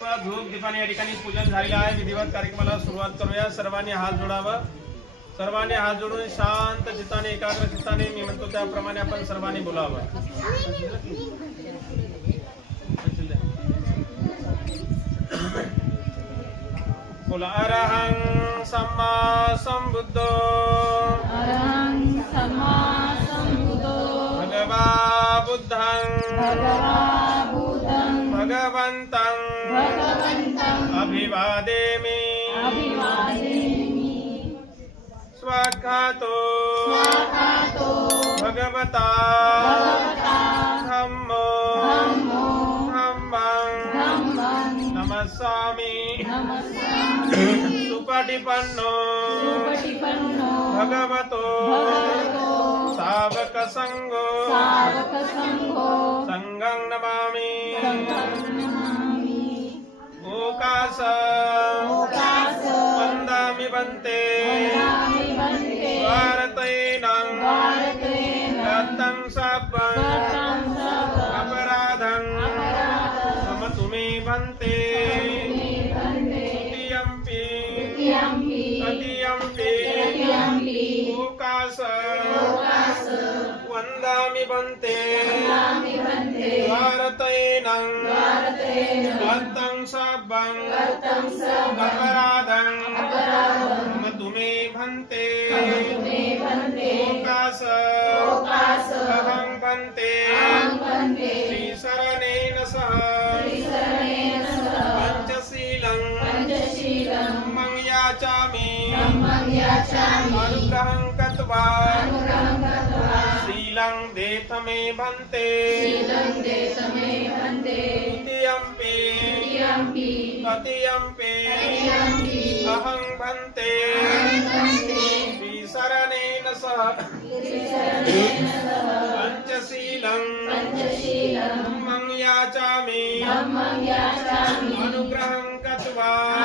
धूप दीपाने या ठिकाणी पूजन झालेलं आहे. विधिवत कार्यक्रमाला सुरुवात करूया. सर्वांनी हात जोडावं. सर्वांनी हात जोडून शांत चित्ताने एकाग्र चित्ताने मी म्हणतो त्याप्रमाणे आपण सर्वांनी बोलावं. बोला. अरहं सम्मा संबुद्धो अरहं सम्मा सम्बुद्धो। भगवा बुद्धं। भगवा बुद्धं วัคคโต Swakato. ภควตา Bhagavata. ธัมโม Dhammo. ธัมมัง Dhamman. นัมสสามิ Namasami. สุปฏิปันโน Supattipano ภควโต Bhagavato. สาวกสังโฆ Savaka Sangho สังฆังนมามิ Sangamami अतियम्पि तियम्पि ओकास वन्दामि वन्दे भारतैनं। कर्तं सब अपराधं। अपराधं। मम तुमे भन्ते। ओकास ओकास अहं भन्ते। अनुग्रहं कृत्वा शीलं देथ मे भन्ते. शीलं देशमे वन्दे तियम्पि तियम्पि अतियम्पि तियम्पि अहं भन्ते. श्रीशरणेन सह. पञ्चशीलं. पञ्चशीलं. मं याचामि. ब्रह्मं याचामि. अनुग्रहं कृत्वा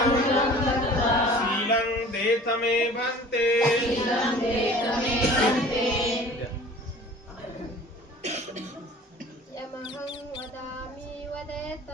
तमे कृत्वा भन्ते यमहं वदामि वदेत।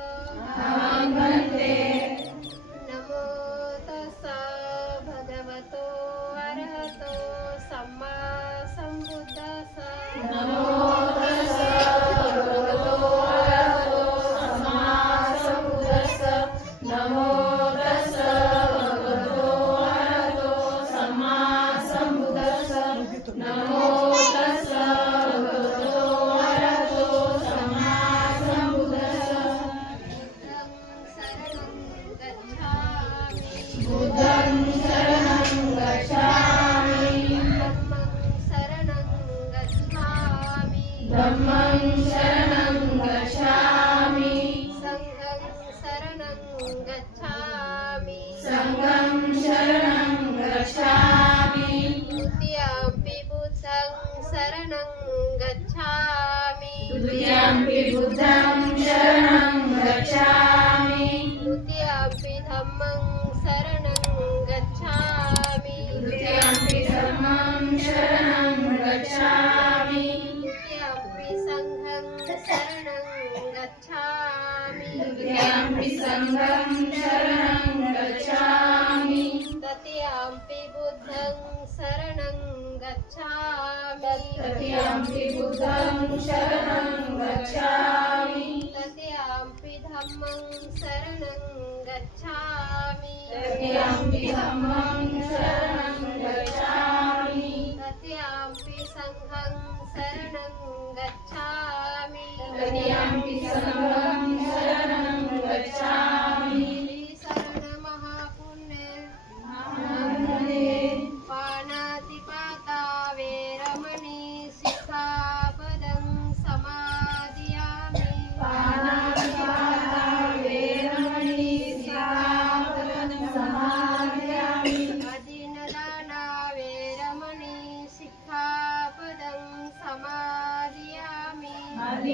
गच्छामि। द्वितीयमपि धम्मं शरणं गच्छामि। द्वितीयम्पि धम्मं शरणं गच्छामि। द्वितीयमपि सङ्घं शरणं गच्छामि। द्वितीयम्पि सङ्गं शरणं गच्छामि। तृतीयमपि बुद्धं शरणं गच्छामि। तृतीयम्पि बुद्धं शरणं गच्छामि तृतीयमपि धम्मं शरणं गच्छामि तृतीयम्पि धम्मं शरणं गच्छामि.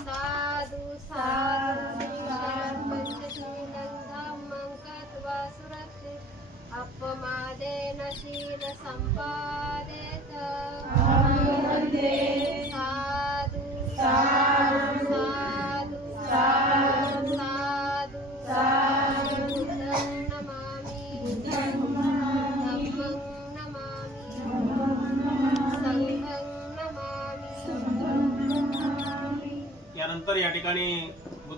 साधु सुरक्षित। अपमादेन शील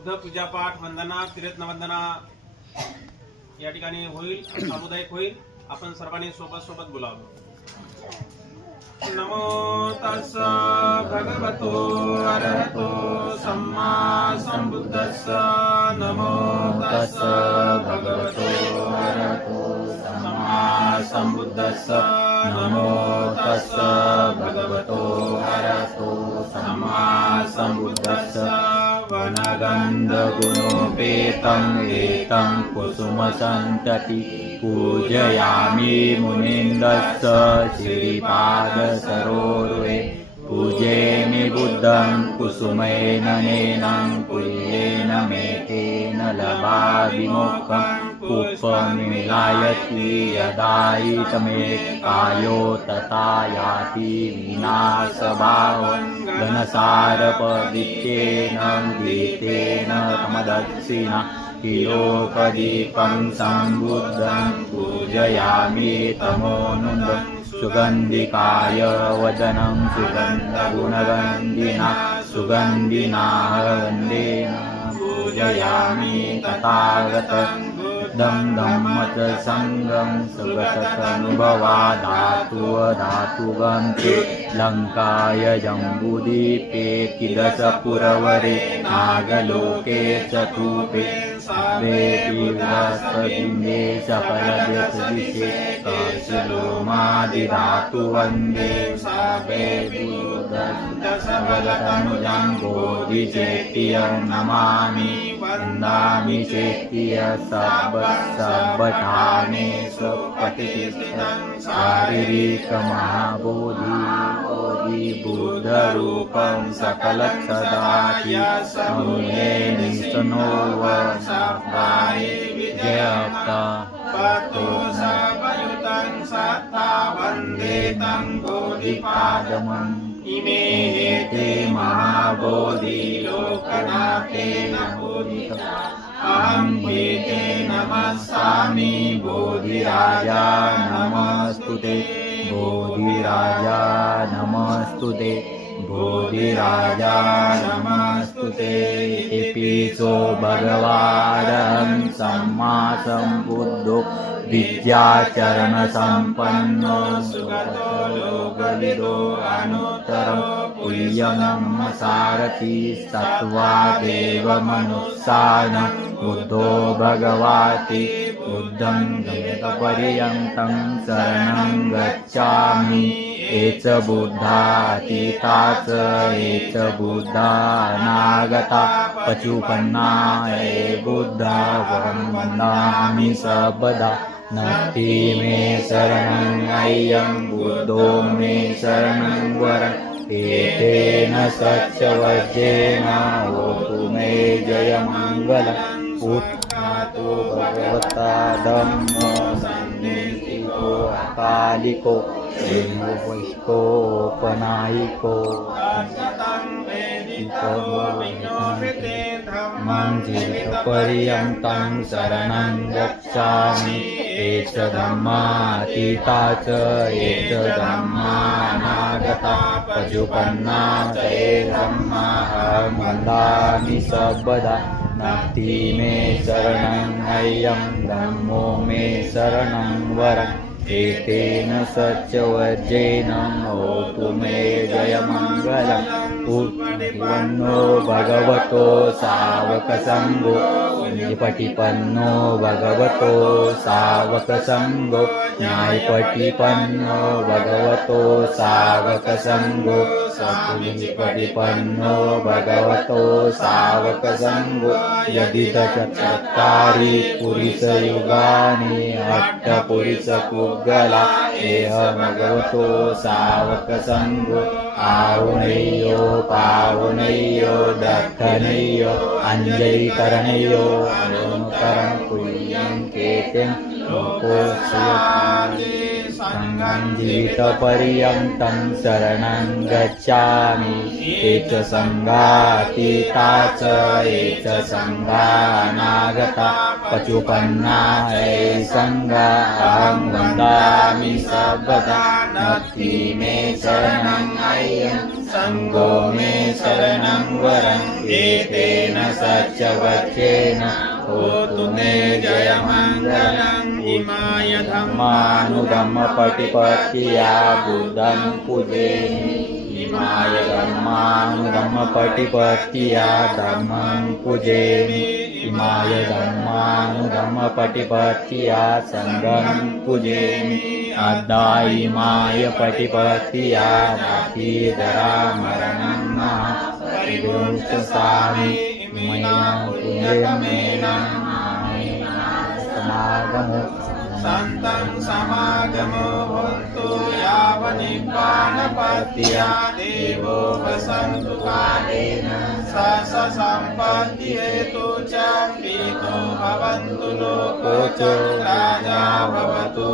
बुद्ध पूजापाठ वंदना तीर्थन वंदना या ठिकाणी होईल सामुदायिक होईल. आपण सर्वांनी सोबत सोबत बोलावं. नमो तस भगवतो अरहतो सम्मा सम्बुद्धस्स नमो तस भगवतो अरहतो सम्मा सम्बुद्धस्स नमो तस भगवतो अरहतो सम्मा सम्बुद्धस्स वनगन्धगुणोपेतम् एतं कुसुमसन्तति पूजयामि मुनीन्दस्य श्रीपादसरोरुहे पूजेमि बुद्धं कुसुमेन नेनं कुल्येन मेतेन लभाविमोक्षं पुष्पमिलायति यदायितमे कायो तथा याति विनाशभावं घनसारपदित्येन गीतेन तमदक्षिणा तिलोकदीपं सम्बुद्धं पूजयामि तमोनुन्दं सुगन्धिकाय वदनं सुगन्धगुणगन्धिना सुगन्धिना वन्देन पूजयामि तथागतं दं धम्मच सङ्गं सुगतनुभवा धातु धातुगन्ते लङ्काय जम्बुदीपे नागलोके चतुपे वेदिवासबिन्दे सफलदिशे काशिलोमादिधातु वन्दे सावे बुद्धसवगतनुजं बोधिचेत्य नमामि वन्दामि चेत्य सब सबठाने शारीरिकमहाबोधि बोधि बुद्धरूपं सकलक्षदाति समुहे निशनो जयप्ता पतो सवयुतं सत्ता वन्दे तं बोधिपादमम् इमे ते महाबोधि लोकनाथेन बोधिता अहं गीते नमस्सामि बोधिराजा नमस्तु ते। बोधिराजा नमस्तु ते। बोधिराजा ते इपिसो भगवादहं सम्मा सम्बुद्धो विद्याचरणसम्पन्नो सुगतो लोकविदो अनुत्तरं सारथी सत्त्वा देवमनुसान बुद्धो भगवाति बुद्धं गमकपर्यन्तं शरणं गच्छामि एच बुद्धातीताच एच बुद्धा नागता पचुपन्ना ये बुद्धा वरं वन्दामि सबदा नक्ति मे शरणं अय्यं बुद्धो मे शरणं वरम् एतेन सत्यवचेन होतु मे जयमङ्गल। उत्थातो भगवता धम्मो सन्निधिको अकालिको। वैष्कोपनायिको पर्यन्तं शरणं गच्छामि। एष धम्मातीता च एष धम्मानागता। पशुपन्ना च धम्मा मन्दामि सर्वदा। नक्ति मे शरणं अयं धम्मो मे शरणं वरम्। एतेन सत्यवज्रेन होतु मे जयमङ्गलम्। पन्नो भगवतो सावकसङ्गो निपटिपन्नो भगवतो सावकसङ्गो न्यायपटिपन्नो भगवतो सावकसङ्गो सकुलिपटिपन्नो भगवतो सावकसङ्गो यदि चत्वारि पुरुषयुगानि अट्टपुरुषपुद्गला एह भगवतो सावकसङ्गो आवणै पावनय्यो दक्षिणय्यो अञ्जलिकरणयो अनुकरण पुण्यं केतिं लोकोत्सयति सङ्गं जीवितपर्यन्तं शरणं गच्छामि। ये च सङ्गातीता च ये च सङ्गानागता। पचुपन्ना हे सङ्गा अहं वन्दामि सर्वदा। नक्ति मे शरणम् अय्यं सङ्गो मे शरणं वरं। एतेन सत्यवचेन होतु मे जयमङ्गलम् इमाय धर्मानुगमपटिपत्या बुद्धं पूजेमि इमाय धर्मानुगमपटिपत्या धर्मं पूजेमि इमाय धर्मानुगमपटिपत्या सङ्गं पूजेमि अद्दा इमाय पटिपत्या रातीधरा मरणं परिदोषसामि మయా పుణ్యకమేన? సమాగమో. సంతం సమాగమో భవంతు యావనిబ్బానపత్యా దేవో వసంతు కాలేన. సస సంపత్తి హేతు చ పీతో భవంతు లోకోచ రాజా భవతు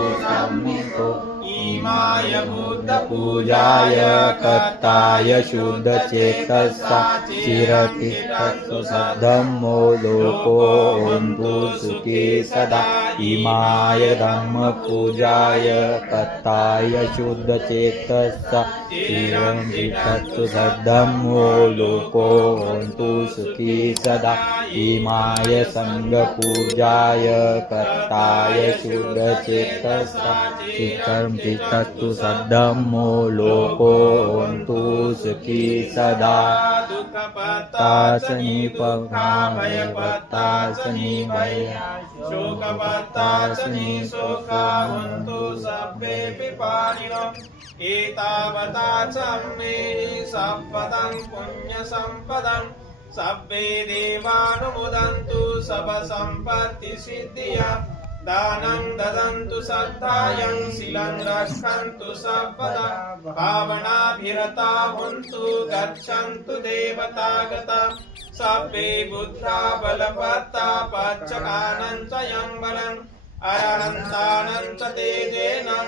भवतु पूजाय इमाय बुद्धपूजाय कर्ताय शुद्धचेतसा चिरतिष्ठतु सद्धम्मो लोकोऽन्तु सुखी सदा। इमाय धम्मपूजाय कर्ताय शुद्धचेतसा चिरतिष्ठतु सद्धम्मो लोकोऽन्तु सुखी सदा इमाय सङ्गपूजाय कर्ताय शुद्धचेतसा चित्तं चित्तस्तु सद्धम्मो लोकोऽन्तु सुखी सदा दुःखपत्तासनि पभयपत्तासनि भय शोकपत्तासनि शोकावन्तु सभ्ये पिपाणिनो एतावता मे सम्पदं पुण्यसम्पदम् सभ्ये देवानुमोदन्तु सबसम्पत्तिसिद्धिया दानं ददन्तु श्रद्धायं शिलं रक्षन्तु सर्वदा। भावनाभिरता भुन्तु गच्छन्तु देवतागता। सभ्ये बुद्धा बलवत्ता पच्चकानं च यं बलम्। अरहन्तानं च तेजेनं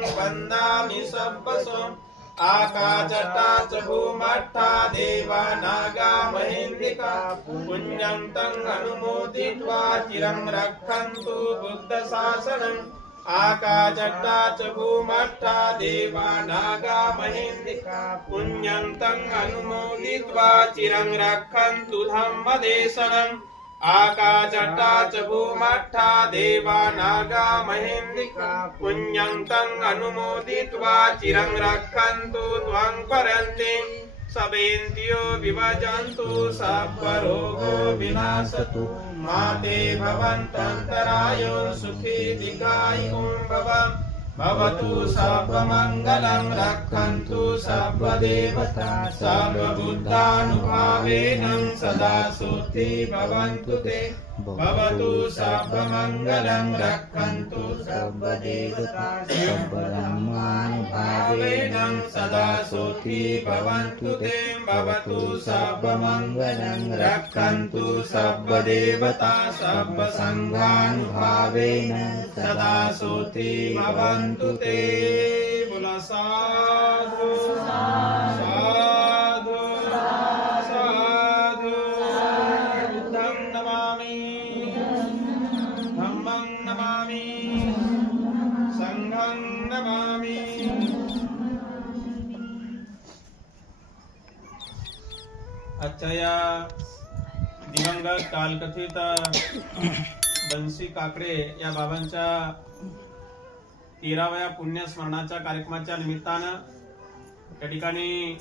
वन्दामि सर्वसो आकाशटा च भूमट्टा देवा नागा महेन्द्रिका। पुण्यं तं अनुमोदित्वा चिरं रक्षन्तु बुद्धशासनम् आकाशट्टा च भूमट्टा देवा नागा महेन्द्रिका। पुण्यं तं अनुमोदित्वा चिरं रक्षन्तु धम्मदेशनम् आकाशट्टा च भूमट्टा देवा नागा महेन्द्रिका पुण्यं तम् अनुमोदित्वा चिरं रक्षन्तु त्वं परन्ति। सवेन्द्रियो विभजन्तु सर्वरोगो विनाशतु। माते भवन्तन्तरायो सुखी दिगायुं भव भवतु सर्वमङ्गलं रक्षन्तु सर्वदेवता सर्वबुद्धानुभावेन सदा सुखी भवन्तु ते भवतु सर्वमङ्गलं रक्षन्तु सर्वदेवता सर्वधर्मानुभावेन सदा सुखी भवन्तु ते भवतु सर्वमङ्गलं रक्षन्तु सर्वदेवता सर्वसङ्घानुभावेन सदा सुखी भवन्तु ते बोला आजच्या या दिवंगत कालकथित बन्सी काकडे या बाबांच्या तेराव्या पुण्यस्मरणाच्या कार्यक्रमाच्या निमित्तानं त्या ठिकाणी